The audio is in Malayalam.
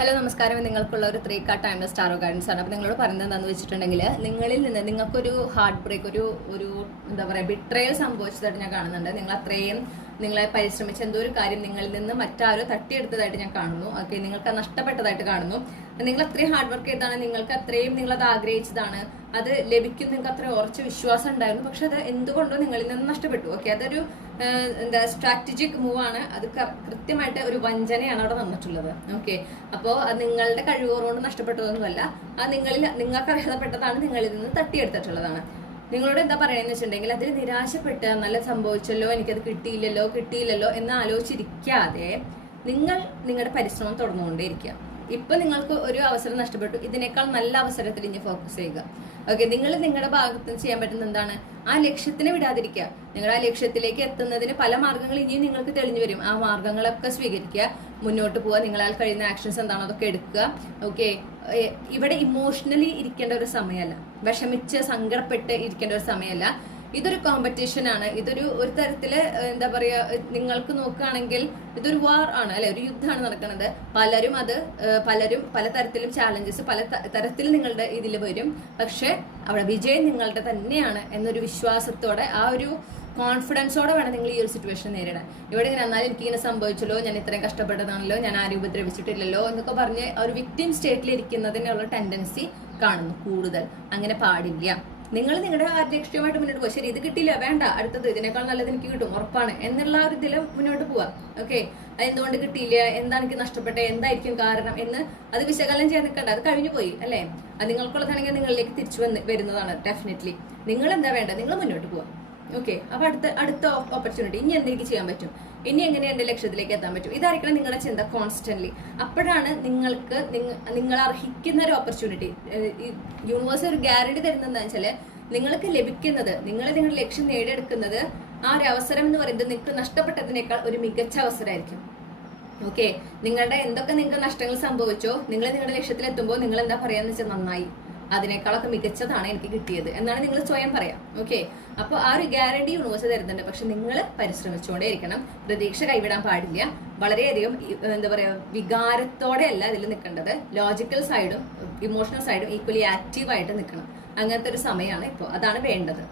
ഹലോ നമസ്കാരം. നിങ്ങൾക്കുള്ള ഒരു 3 കാർഡ് ടൈംലെസ് ടാറോ ഗൈഡൻസ് ആണ്. അപ്പോൾ നിങ്ങളോട് പറയുന്നത് എന്താണെന്ന് വെച്ചിട്ടുണ്ടെങ്കിൽ, നിങ്ങളിൽ നിന്ന് നിങ്ങൾക്കൊരു ഹാർട്ട് ബ്രേക്ക്, ഒരു എന്താ പറയുക, ബിട്രയൽ സംഭവിച്ചതായിട്ട് ഞാൻ കാണുന്നുണ്ട്. നിങ്ങൾ അത്രയും നിങ്ങളെ പരിശ്രമിച്ച എന്തോ ഒരു കാര്യം നിങ്ങളിൽ നിന്ന് മറ്റാരോ തട്ടിയെടുത്തതായിട്ട് ഞാൻ കാണുന്നു. ഓക്കെ, നിങ്ങൾക്ക് നഷ്ടപ്പെട്ടതായിട്ട് കാണുന്നു. നിങ്ങൾ അത്രയും ഹാർഡ് വർക്ക് ചെയ്താണ്, നിങ്ങൾക്ക് അത്രയും നിങ്ങളത് ആഗ്രഹിച്ചതാണ്, അത് ലഭിക്കും, നിങ്ങൾക്ക് അത്രയും ഉറച്ച വിശ്വാസം ഉണ്ടായിരുന്നു. പക്ഷെ അത് എന്തുകൊണ്ടോ നിങ്ങളിൽ നിന്ന് നഷ്ടപ്പെട്ടു. ഓക്കെ, അതൊരു എന്താ സ്ട്രാറ്റജിക് മൂവ് ആണ്. അത് കൃത്യമായിട്ട് ഒരു വഞ്ചനയാണ് അവിടെ വന്നിട്ടുള്ളത്. ഓക്കെ, അപ്പോൾ അത് നിങ്ങളുടെ കഴിവുകൊണ്ട് നഷ്ടപ്പെട്ടതൊന്നുമല്ല. അത് നിങ്ങൾക്ക് അർഹതപ്പെട്ടതാണ്, നിങ്ങളിൽ നിന്ന് തട്ടിയെടുത്തിട്ടുള്ളതാണ്. നിങ്ങളോട് എന്താ പറയണെന്ന് വെച്ചിട്ടുണ്ടെങ്കിൽ, അതിൽ നിരാശപ്പെട്ട് നല്ല സംഭവിച്ചല്ലോ, എനിക്കത് കിട്ടിയില്ലല്ലോ എന്ന് ആലോചിച്ചിരിക്കാതെ നിങ്ങൾ നിങ്ങളുടെ പരിശ്രമം തുടർന്നുകൊണ്ടേയിരിക്കുക. ഇപ്പൊ നിങ്ങൾക്ക് ഒരു അവസരം നഷ്ടപ്പെട്ടു, ഇതിനേക്കാൾ നല്ല അവസരത്തിൽ ഇനി ഫോക്കസ് ചെയ്യുക. ഓക്കെ, നിങ്ങൾ നിങ്ങളുടെ ഭാഗത്ത് ചെയ്യാൻ പറ്റുന്ന എന്താണ്? ആ ലക്ഷ്യത്തിനെ വിടാതിരിക്കുക. നിങ്ങൾ ആ ലക്ഷ്യത്തിലേക്ക് എത്തുന്നതിന് പല മാർഗങ്ങൾ ഇനിയും നിങ്ങൾക്ക് തെളിഞ്ഞു വരും. ആ മാർഗങ്ങളൊക്കെ സ്വീകരിക്കുക, മുന്നോട്ട് പോവുക, നിങ്ങളാൽ കഴിയുന്ന ആക്ഷൻസ് എന്താണോ അതൊക്കെ എടുക്കുക. ഓക്കെ, ഇവിടെ ഇമോഷണലി ഇരിക്കേണ്ട ഒരു സമയമല്ല, വിഷമിച്ച് സങ്കടപ്പെട്ട് ഇരിക്കേണ്ട ഒരു സമയമല്ല. ഇതൊരു കോമ്പറ്റീഷൻ ആണ്. ഒരു തരത്തില് എന്താ പറയാ, നിങ്ങൾക്ക് നോക്കുകയാണെങ്കിൽ ഇതൊരു വാർ ആണ്, അല്ലെ? ഒരു യുദ്ധമാണ് നടക്കുന്നത്. പലരും പല തരത്തിലും ചാലഞ്ചസ് പല തരത്തിൽ നിങ്ങളുടെ ഇതിൽ വരും. പക്ഷെ അവിടെ വിജയം നിങ്ങളുടെ തന്നെയാണ് എന്നൊരു വിശ്വാസത്തോടെ, ആ ഒരു കോൺഫിഡൻസോടെ വേണം നിങ്ങൾ ഈ ഒരു സിറ്റുവേഷൻ നേരിടാൻ. ഇവിടെ ഇങ്ങനെ എന്നാലും എനിക്കിങ്ങനെ സംഭവിച്ചല്ലോ, ഞാൻ ഇത്രയും കഷ്ടപ്പെട്ടതാണല്ലോ, ഞാൻ ആരും ഉപദ്രവിച്ചിട്ടില്ലല്ലോ എന്നൊക്കെ പറഞ്ഞ് ഒരു വിക്ടിം സ്റ്റേറ്റിൽ ഇരിക്കുന്നതിനുള്ള ടെൻഡൻസി കാണുന്നു കൂടുതൽ. അങ്ങനെ പാടില്ല. നിങ്ങൾ നിങ്ങളുടെ ലക്ഷ്യമായിട്ട് മുന്നോട്ട് പോകുക. ശരി, ഇത് കിട്ടിയില്ല, വേണ്ട, അടുത്തത് ഇതിനേക്കാൾ നല്ലത് എനിക്ക് കിട്ടും, ഉറപ്പാണ് എന്നുള്ള ഒരു ഇതിൽ മുന്നോട്ട് പോവാം. ഓക്കെ, അത് എന്തുകൊണ്ട് കിട്ടിയില്ല, എന്താണ് എനിക്ക് നഷ്ടപ്പെട്ടത്, എന്തായിരിക്കും കാരണം എന്ന് അത് വിശകലനം ചെയ്യാൻ നിൽക്കണ്ട. അത് കഴിഞ്ഞു പോയി, അല്ലേ? അത് നിങ്ങൾക്കുള്ളതാണെങ്കിൽ നിങ്ങളിലേക്ക് തിരിച്ചു വരുന്നതാണ് ഡെഫിനറ്റ്ലി. നിങ്ങൾ എന്താ വേണ്ടത്? നിങ്ങൾ മുന്നോട്ട് പോവാം. ഓക്കെ, അപ്പൊ അടുത്ത ഓപ്പർച്യൂണിറ്റി, ഇനി എന്തെങ്കിലും ചെയ്യാൻ പറ്റും, ഇനി എങ്ങനെ എന്റെ ലക്ഷ്യത്തിലേക്ക് എത്താൻ പറ്റും, ഇതായിരിക്കണം നിങ്ങളുടെ ചിന്ത കോൺസ്റ്റന്റ്ലി. അപ്പോഴാണ് നിങ്ങൾ അർഹിക്കുന്ന ഒരു ഓപ്പർച്യൂണിറ്റി, യൂണിവേഴ്സ് ഒരു ഗ്യാരണ്ടി തരുന്നത് എന്താ വെച്ചാല്, നിങ്ങൾക്ക് ലഭിക്കുന്നത്, നിങ്ങളുടെ ലക്ഷ്യം നേടിയെടുക്കുന്നത്, ആ ഒരു അവസരം എന്ന് പറയുന്നത് നിങ്ങൾക്ക് നഷ്ടപ്പെട്ടതിനേക്കാൾ ഒരു മികച്ച അവസരമായിരിക്കും. ഓക്കെ, നിങ്ങൾക്ക് നഷ്ടങ്ങൾ സംഭവിച്ചോ, നിങ്ങളുടെ ലക്ഷ്യത്തിലെത്തുമ്പോൾ നിങ്ങൾ എന്താ പറയാന്ന് വെച്ചാൽ, നന്നായി, അതിനേക്കാളൊക്കെ മികച്ചതാണ് എനിക്ക് കിട്ടിയത് എന്നാണ് നിങ്ങൾ സ്വയം പറയാം. ഓക്കെ, അപ്പോൾ ആ ഒരു ഗ്യാരണ്ടി യൂണിവേഴ്സ് തരുന്നുണ്ട്. പക്ഷെ നിങ്ങൾ പരിശ്രമിച്ചുകൊണ്ടേ ഇരിക്കണം, പ്രതീക്ഷ കൈവിടാൻ പാടില്ല. വളരെയധികം എന്താ പറയാ, വികാരത്തോടെ അല്ല ഇതിൽ നിൽക്കേണ്ടത്, ലോജിക്കൽ സൈഡും ഇമോഷണൽ സൈഡും ഈക്വലി ആക്റ്റീവായിട്ട് നിൽക്കണം. അങ്ങനത്തെ ഒരു സമയമാണ് ഇപ്പോൾ, അതാണ് വേണ്ടത്.